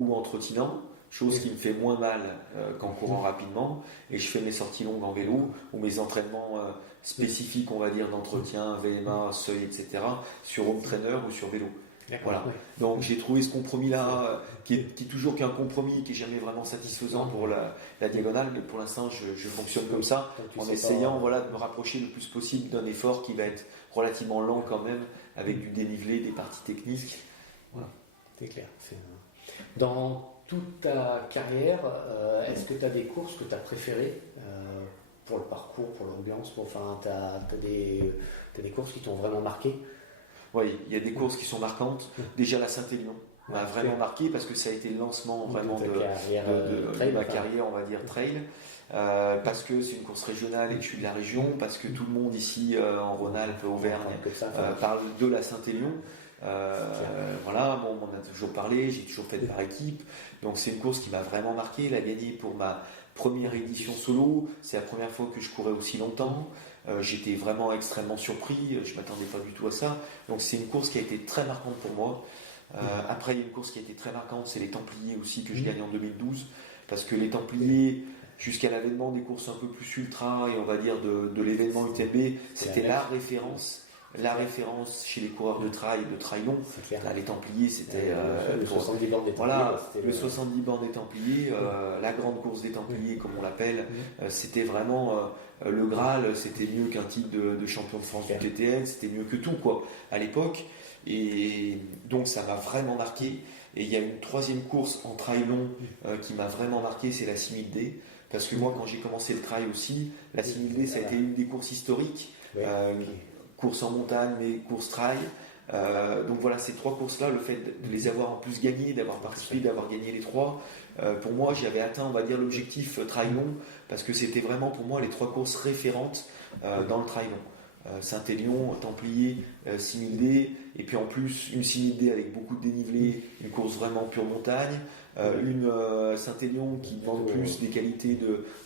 ou en trottinant, chose qui me fait moins mal qu'en courant rapidement, et je fais mes sorties longues en vélo ou mes entraînements spécifiques, on va dire, d'entretien, VMA, seuil, etc., sur home trainer ou sur vélo. Voilà. Donc j'ai trouvé ce compromis-là, qui est toujours qu'un compromis, qui n'est jamais vraiment satisfaisant pour la diagonale, mais pour l'instant je fonctionne comme ça, en essayant de me rapprocher le plus possible d'un effort qui va être relativement lent quand même, avec du dénivelé, des parties techniques. Voilà. C'est clair. Dans toute ta carrière, est-ce que tu as des courses que tu as préférées pour le parcours, pour l'ambiance, tu as des courses qui t'ont vraiment marqué? Oui, il y a des courses qui sont marquantes. Déjà la Saint-Élion m'a vraiment marqué parce que ça a été le lancement vraiment de ma carrière, on va dire, trail. Parce que c'est une course régionale et que je suis de la région, parce que tout le monde ici en Rhône-Alpes, Auvergne, parle de la Saint-Élion. Voilà, on en a toujours parlé, j'ai toujours fait par équipe, donc c'est une course qui m'a vraiment marqué. Elle a gagné pour ma première édition solo, c'est la première fois que je courais aussi longtemps. J'étais vraiment extrêmement surpris, je ne m'attendais pas du tout à ça, donc c'est une course qui a été très marquante pour moi. Après, il y a une course qui a été très marquante, c'est les Templiers aussi, que je gagne en 2012, parce que les Templiers, jusqu'à l'avènement des courses un peu plus ultra et on va dire de l'événement UTMB, c'était la référence chez les coureurs de trail long. Là, les Templiers, c'était le 70 bornes des Templiers. Voilà, le 70 bornes des Templiers, la grande course des Templiers, comme on l'appelle, c'était vraiment le Graal. C'était mieux qu'un titre de champion de France du TTL, c'était mieux que tout quoi à l'époque. Et donc ça m'a vraiment marqué. Et il y a une troisième course en trail long qui m'a vraiment marqué, c'est la 6000D. Parce que moi, quand j'ai commencé le trail aussi, la 6000D, ça a été une des courses historiques. Course en montagne, mais course trail. Donc voilà, ces trois courses-là, le fait de les avoir en plus gagnées, d'avoir participé, d'avoir gagné les trois, pour moi, j'avais atteint, on va dire, l'objectif trail long, parce que c'était vraiment pour moi les trois courses référentes dans le trail long. Saint-Élion, Templiers, 6000D, et puis en plus une 6000D avec beaucoup de dénivelé, une course vraiment pure montagne, une Saint-Élion qui demande plus des qualités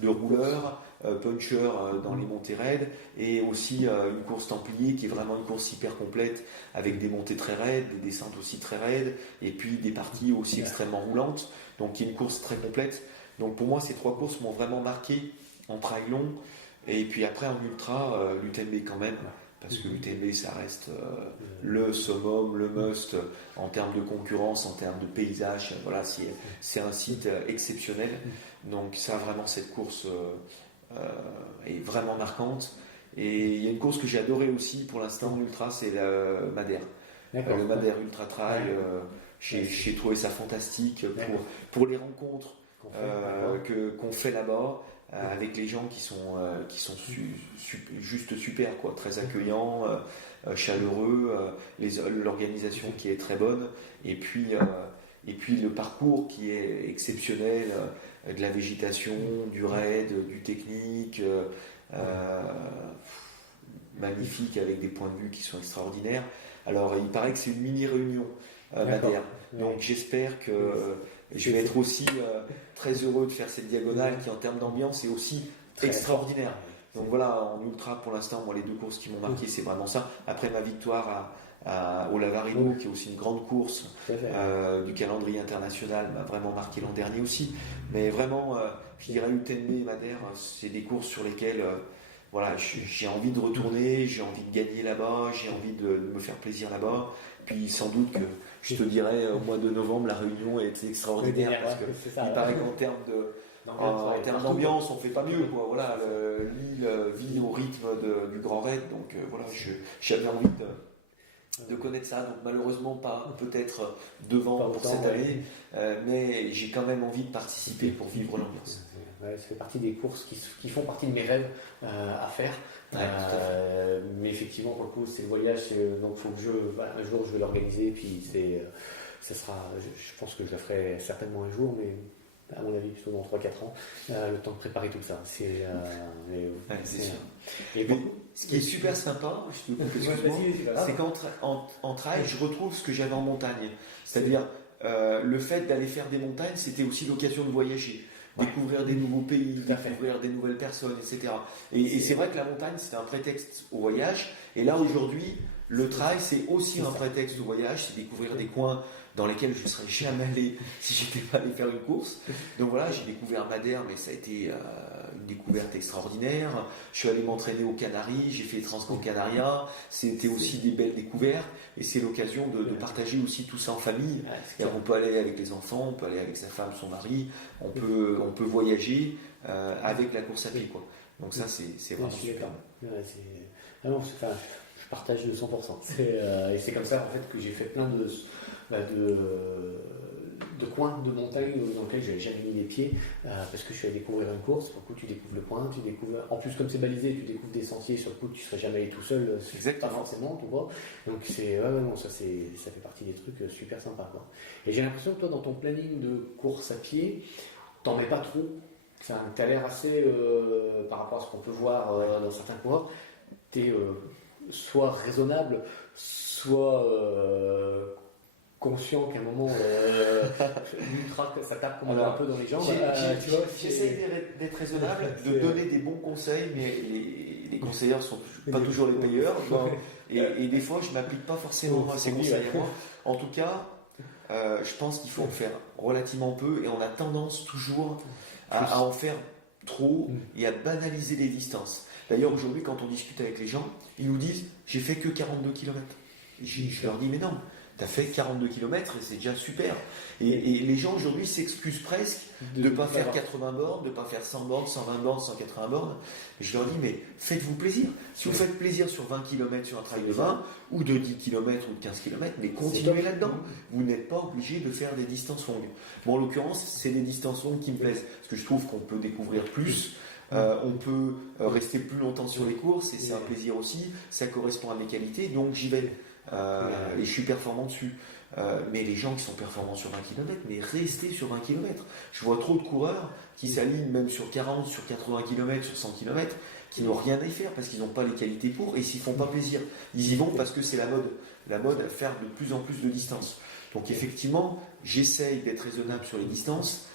de rouleur, puncher dans les montées raides, et aussi une course Templier qui est vraiment une course hyper complète avec des montées très raides, des descentes aussi très raides, et puis des parties aussi extrêmement roulantes, donc qui est une course très complète. Donc pour moi ces trois courses m'ont vraiment marqué en trail long, et puis après en ultra, l'UTMB quand même, parce que l'UTMB ça reste le summum, le must en termes de concurrence, en termes de paysage, voilà, c'est un site exceptionnel, donc ça vraiment cette course est vraiment marquante. Et il y a une course que j'ai adorée aussi pour l'instant en ultra, c'est le Madère. Le Madère Ultra Trail, j'ai trouvé ça fantastique pour les rencontres qu'on fait là-bas. Avec les gens qui sont juste super quoi, très accueillants, chaleureux, l'organisation qui est très bonne, et puis le parcours qui est exceptionnel, de la végétation, du raid, du technique, magnifique, avec des points de vue qui sont extraordinaires. Alors il paraît que c'est une mini réunion Madère, donc j'espère que je vais être aussi très heureux de faire cette diagonale qui en termes d'ambiance est aussi extraordinaire. Donc voilà, en ultra pour l'instant, moi les deux courses qui m'ont marqué c'est vraiment ça. Après ma victoire au Lavarino, qui est aussi une grande course du calendrier international, m'a vraiment marqué l'an dernier aussi. Mais vraiment, je dirais UTMB et Madère, c'est des courses sur lesquelles voilà, j'ai envie de retourner, j'ai envie de gagner là-bas, j'ai envie de me faire plaisir là-bas. Puis sans doute que je te dirais au mois de novembre, la réunion est extraordinaire parce qu'il paraît qu'en termes d'ambiance, on fait pas mieux quoi. Voilà, l'île vit au rythme du Grand Raid, donc voilà, j'avais envie de connaître ça, donc malheureusement pas peut-être devant pour cette année, mais j'ai quand même envie de participer pour vivre l'ambiance. Ça fait partie des courses qui font partie de mes rêves à faire. Mais effectivement, pour le coup, c'est le voyage, donc faut que un jour je vais l'organiser, puis ça sera, je pense que je la ferai certainement un jour, mais à mon avis plutôt dans 3-4 ans, le temps de préparer tout ça. C'est sûr. Et bon, ce qui est super sympa, c'est qu'en trail, je retrouve ce que j'avais en montagne. C'est-à-dire, le fait d'aller faire des montagnes, c'était aussi l'occasion de voyager. Découvrir des nouveaux pays, découvrir des nouvelles personnes, etc. Et c'est vrai que la montagne, c'était un prétexte au voyage. Et là, aujourd'hui, le trail, c'est aussi un prétexte au voyage. C'est découvrir des coins dans lesquelles je ne serais jamais allé si j'étais pas allé faire une course. Donc voilà, j'ai découvert Madère, mais ça a été une découverte extraordinaire. Je suis allé m'entraîner aux Canaries, j'ai fait Transcon Canaria, c'était aussi des belles découvertes, et c'est l'occasion de partager aussi tout ça en famille. On peut aller avec les enfants, on peut aller avec sa femme, son mari, on peut voyager avec la course à pied, quoi. Donc ça, c'est vraiment super. Je partage de 100%. Et c'est comme ça en fait que j'ai fait plein de coins de montagne dans lesquels je n'avais jamais mis les pieds, parce que je suis allé découvrir une course. Pour le coup, tu découvres le point, en plus comme c'est balisé, tu découvres des sentiers. Sur le coup, tu ne serais jamais allé tout seul, pas forcément, tu vois. Donc ça fait partie des trucs super sympas, quoi. Et j'ai l'impression que toi, dans ton planning de course à pied, t'en mets pas trop. Tu as l'air assez, par rapport à ce qu'on peut voir dans certains coureurs, tu es soit raisonnable, soit conscient qu'à un moment l'ultra ça tape un peu dans les jambes. J'essaie d'être raisonnable, de donner des bons conseils, mais les conseillers ne sont pas toujours les meilleurs. Et des fois, je ne m'applique pas forcément à ces conseils. En tout cas, je pense qu'il faut en faire relativement peu, et on a tendance toujours à en faire trop et à banaliser les distances. D'ailleurs, aujourd'hui, quand on discute avec les gens, ils nous disent « j'ai fait que 42 km ». Je leur dis « mais non, tu as fait 42 km et c'est déjà super ». Et les gens aujourd'hui s'excusent presque de ne pas faire 80 bornes, de ne pas faire 100 bornes, 120 bornes, 180 bornes. Et je leur dis « mais faites-vous plaisir ». Si vous faites plaisir sur 20 km sur un trail de 20, ou de 10 km ou de 15 km, mais continuez là-dedans. Vous n'êtes pas obligé de faire des distances longues. Bon, en l'occurrence, c'est des distances longues qui me plaisent, parce que je trouve qu'on peut découvrir plus. On peut rester plus longtemps sur les courses, et c'est un plaisir aussi, ça correspond à mes qualités, donc j'y vais, et je suis performant dessus. Mais les gens qui sont performants sur 20 km, mais restez sur 20 km. Je vois trop de coureurs qui s'alignent même sur 40, sur 80 km, sur 100 km, qui n'ont rien à y faire parce qu'ils n'ont pas les qualités pour, et s'ils ne font pas plaisir. Ils y vont parce que c'est la mode à faire de plus en plus de distance. Donc effectivement, j'essaye d'être raisonnable sur les distances.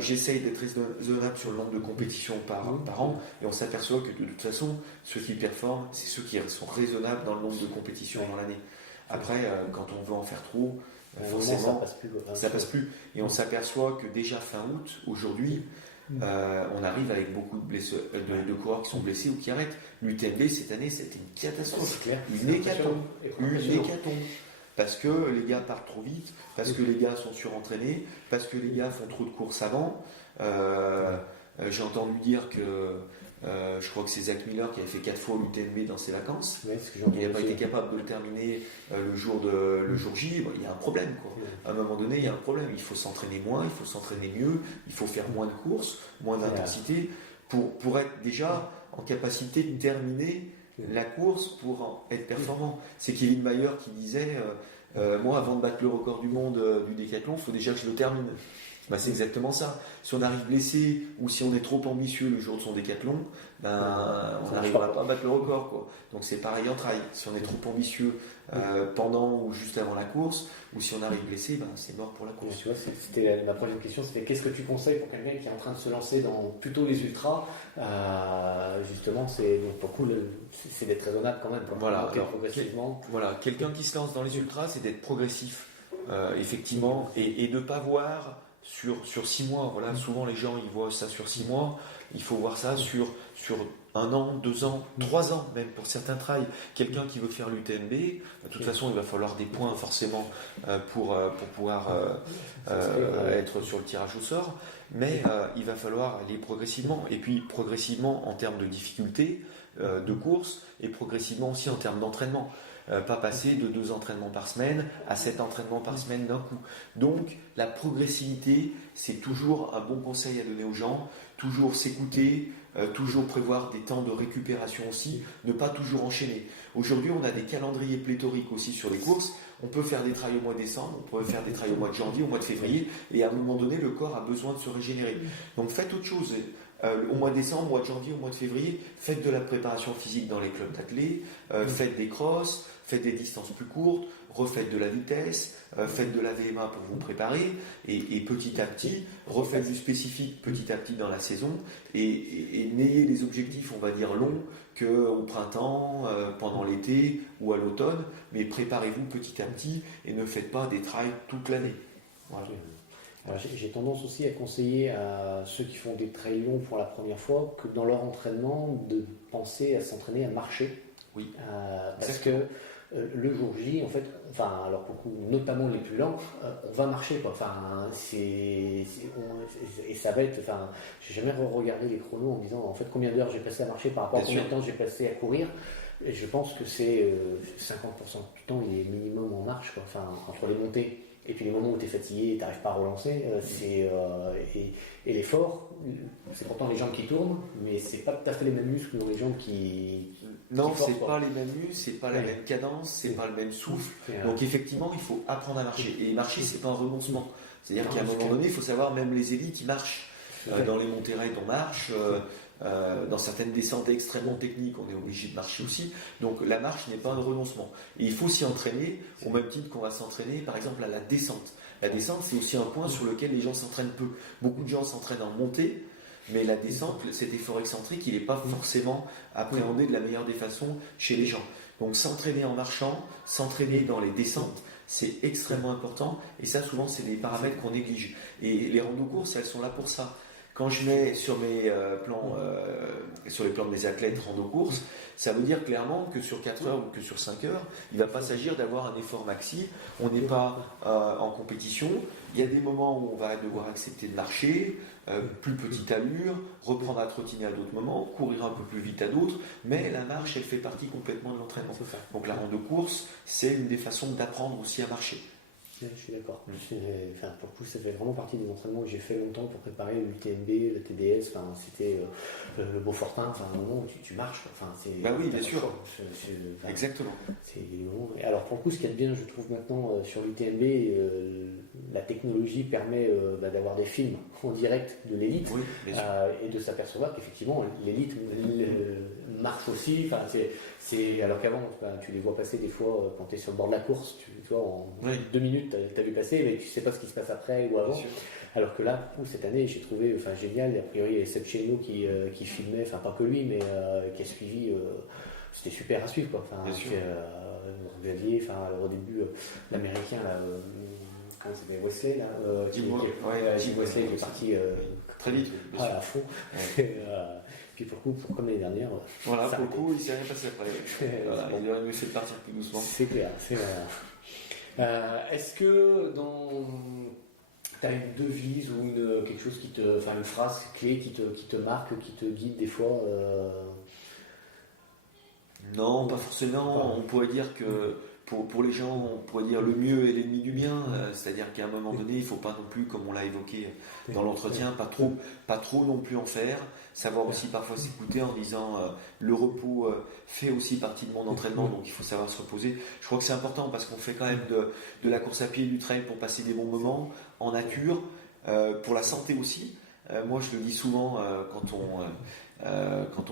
J'essaye d'être raisonnable sur le nombre de compétitions par an, et on s'aperçoit que de toute façon, ceux qui performent, c'est ceux qui sont raisonnables dans le nombre de compétitions dans l'année. Après, quand on veut en faire trop, forcément, ça passe plus. Et on s'aperçoit que déjà fin août, aujourd'hui, on arrive avec beaucoup de coureurs qui sont blessés ou qui arrêtent. L'UTMB cette année, c'était une catastrophe, une hécatombe. Parce que les gars partent trop vite, parce que les gars sont surentraînés, parce que les gars font trop de courses avant. J'ai entendu dire que je crois que c'est Zach Miller qui avait fait 4 fois l'UTMB dans ses vacances. Il n'a pas été capable de le terminer le jour J. Bon, il y a un problème, quoi. À un moment donné, il y a un problème. Il faut s'entraîner moins, il faut s'entraîner mieux, il faut faire moins de courses, moins d'intensité pour être déjà en capacité de terminer la course pour être performant. C'est Kevin Mayer qui disait moi, avant de battre le record du monde du décathlon, il faut déjà que je le termine. C'est exactement ça. Si on arrive blessé ou si on est trop ambitieux le jour de son décathlon, on n'arrivera pas à battre le record, quoi. Donc c'est pareil en trail. Si on est trop ambitieux pendant ou juste avant la course, ou si on arrive blessé, c'est mort pour la course. Tu vois, c'était ma prochaine question, c'était qu'est-ce que tu conseilles pour quelqu'un qui est en train de se lancer dans plutôt les ultras, justement, c'est d'être raisonnable quand même, pour monter progressivement. Voilà, quelqu'un qui se lance dans les ultras, c'est d'être progressif, effectivement, et de ne pas voir sur 6 mois. Voilà, souvent les gens ils voient ça sur 6 mois. Il faut voir ça sur 1 an, 2 ans, 3 ans, même pour certains trails. Quelqu'un qui veut faire l'UTMB, de toute façon, il va falloir des points forcément pour pouvoir être sur le tirage au sort. Mais il va falloir aller progressivement. Et puis progressivement en termes de difficulté de course, et progressivement aussi en termes d'entraînement. Pas passer de 2 entraînements par semaine à 7 entraînements par semaine d'un coup. Donc la progressivité, c'est toujours un bon conseil à donner aux gens, toujours s'écouter, toujours prévoir des temps de récupération aussi, ne pas toujours enchaîner. Aujourd'hui, on a des calendriers pléthoriques aussi sur les courses. On peut faire des trails au mois de décembre, on peut faire des trails au mois de janvier, au mois de février, et à un moment donné, le corps a besoin de se régénérer. Donc faites autre chose. au mois de décembre, au mois de janvier, au mois de février, faites de la préparation physique dans les clubs d'athlètes, faites des crosses, faites des distances plus courtes, refaites de la vitesse, faites de la VMA pour vous préparer, et petit à petit, refaites du spécifique petit à petit dans la saison, et n'ayez les objectifs, on va dire, longs qu'au printemps, pendant l'été ou à l'automne, mais préparez-vous petit à petit et ne faites pas des trails toute l'année. Voilà. Alors, j'ai tendance aussi à conseiller à ceux qui font des trails longs pour la première fois que dans leur entraînement, de penser à s'entraîner à marcher. Oui. Parce que le jour J, en fait, enfin, alors beaucoup, notamment les plus lents, on va marcher, quoi. Enfin, et ça va être, enfin, j'ai jamais regardé les chronos en me disant, en fait, combien d'heures j'ai passé à marcher par rapport à combien de temps j'ai passé à courir. Et je pense que c'est 50% du temps, il est minimum en marche, quoi. Enfin, entre les montées. Et puis les moments où tu es fatigué et tu n'arrives pas à relancer, et l'effort, c'est pourtant les jambes qui tournent, mais c'est pas tout à fait les mêmes muscles dans les jambes qui. Non, c'est pas les mêmes muscles, c'est pas la même cadence, c'est pas le même souffle. Donc effectivement, il faut apprendre à marcher. Et marcher, c'est pas un renoncement. C'est-à-dire qu'à un moment donné, il faut savoir, même les élites, ils marchent. Dans les montées raides, on marche. Dans certaines descentes extrêmement techniques, on est obligé de marcher aussi. Donc la marche n'est pas un renoncement. Et il faut s'y entraîner au même titre qu'on va s'entraîner, par exemple, à la descente. La descente, c'est aussi un point sur lequel les gens s'entraînent peu. Beaucoup de gens s'entraînent en montée, mais la descente, cet effort excentrique, il n'est pas forcément appréhendé de la meilleure des façons chez les gens. Donc s'entraîner en marchant, s'entraîner dans les descentes, c'est extrêmement important. Et ça, souvent, c'est des paramètres qu'on néglige. Et les rando-courses, elles sont là pour ça. Quand je mets sur mes plans, sur les plans de mes athlètes rando-course, ça veut dire clairement que sur 4 heures ou que sur 5 heures, il ne va pas s'agir d'avoir un effort maxi. On n'est pas en compétition. Il y a des moments où on va devoir accepter de marcher, plus petite allure, reprendre à trottiner à d'autres moments, courir un peu plus vite à d'autres, mais la marche, elle fait partie complètement de l'entraînement. Donc la rando-course, c'est une des façons d'apprendre aussi à marcher. Je suis d'accord. Enfin, pour le coup, ça fait vraiment partie des entraînements que j'ai fait longtemps pour préparer l'UTMB, le TDS. Enfin, c'était le Beaufortin. Enfin, un moment où tu marches. Enfin, c'est. Bah oui, bien sûr. Exactement. Et alors, pour le coup, ce qu'il y a de bien, je trouve maintenant sur l'UTMB, la technologie permet d'avoir des films en direct de l'élite, et de s'apercevoir qu'effectivement, l'élite marche aussi. Enfin, alors qu'avant, tu les vois passer des fois quand tu es sur le bord de la course. Tu vois, en 2 minutes, tu as vu passer, mais tu sais pas ce qui se passe après ou avant. Alors que là, cette année, j'ai trouvé génial. A priori, il y a Seb Cheno qui filmait, enfin pas que lui, mais qui a suivi. C'était super à suivre, quoi. Xavier, au début, l'américain, là, comment s'appelle, Wesley, là, Jim Wesley qui est parti très vite, à fond. Puis pour le coup, comme l'année dernière. Voilà, pour le coup, il ne s'est rien passé après. Voilà, il aurait mieux fait de partir plus doucement. C'est clair, c'est vrai. Est-ce que tu as une devise ou quelque chose une phrase clé qui te marque, qui te guide des fois Non, pas forcément. On pourrait dire que pour les gens, on pourrait dire le mieux est l'ennemi du bien. C'est-à-dire qu'à un moment donné, il ne faut pas non plus, comme on l'a évoqué dans l'entretien, pas trop non plus en faire. Savoir aussi parfois s'écouter en disant le repos fait aussi partie de mon entraînement, donc il faut savoir se reposer. Je crois que c'est important parce qu'on fait quand même de la course à pied et du trail pour passer des bons moments en nature, pour la santé aussi. Moi, je le dis souvent quand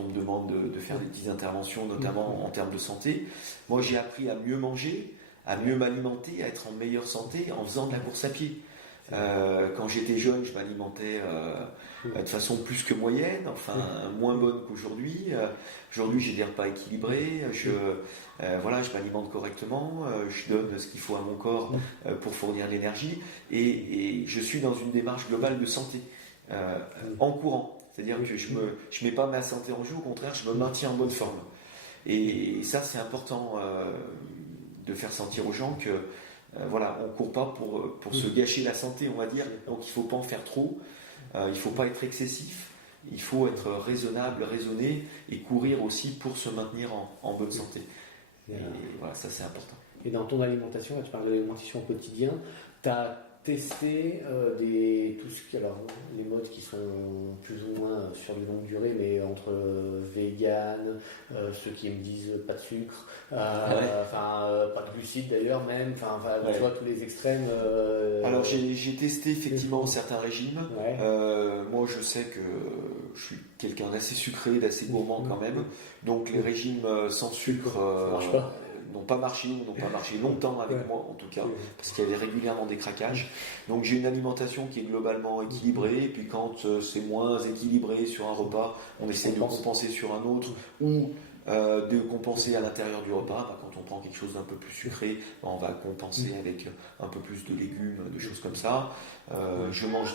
on me demande de faire des petites interventions, notamment en termes de santé. Moi, j'ai appris à mieux manger, à mieux m'alimenter, à être en meilleure santé en faisant de la course à pied. Quand j'étais jeune, je m'alimentais de façon plus que moyenne, moins bonne qu'aujourd'hui. Aujourd'hui, j'ai des repas équilibrés, je m'alimente correctement, je donne ce qu'il faut à mon corps pour fournir l'énergie, et je suis dans une démarche globale de santé en courant. C'est-à-dire que je ne mets pas ma santé en jeu, au contraire, je me maintiens en bonne forme. Et ça, c'est important de faire sentir aux gens que on ne court pas pour se gâcher la santé, on va dire. Donc il ne faut pas en faire trop, il ne faut pas être excessif, il faut être raisonnable, raisonné, et courir aussi pour se maintenir en bonne santé. Et voilà, ça c'est important. Et dans ton alimentation, tu parles de l'alimentation au quotidien, tu as testé tout ce qui, alors les modes qui sont plus ou moins sur de longue durée, mais entre vegan, ceux qui me disent pas de sucre, pas de glucides d'ailleurs même, tu vois tous les extrêmes. Alors j'ai testé effectivement certains régimes. Moi je sais que je suis quelqu'un d'assez sucré, d'assez gourmand quand même, donc les régimes sans sucre n'ont pas marché longtemps avec moi en tout cas, parce qu'il y avait régulièrement des craquages. Donc j'ai une alimentation qui est globalement équilibrée, et puis quand c'est moins équilibré sur un repas, on essaie de compenser sur un autre, ou de compenser à l'intérieur du repas. Quand on prend quelque chose d'un peu plus sucré, on va compenser avec un peu plus de légumes, de choses comme ça. Je mange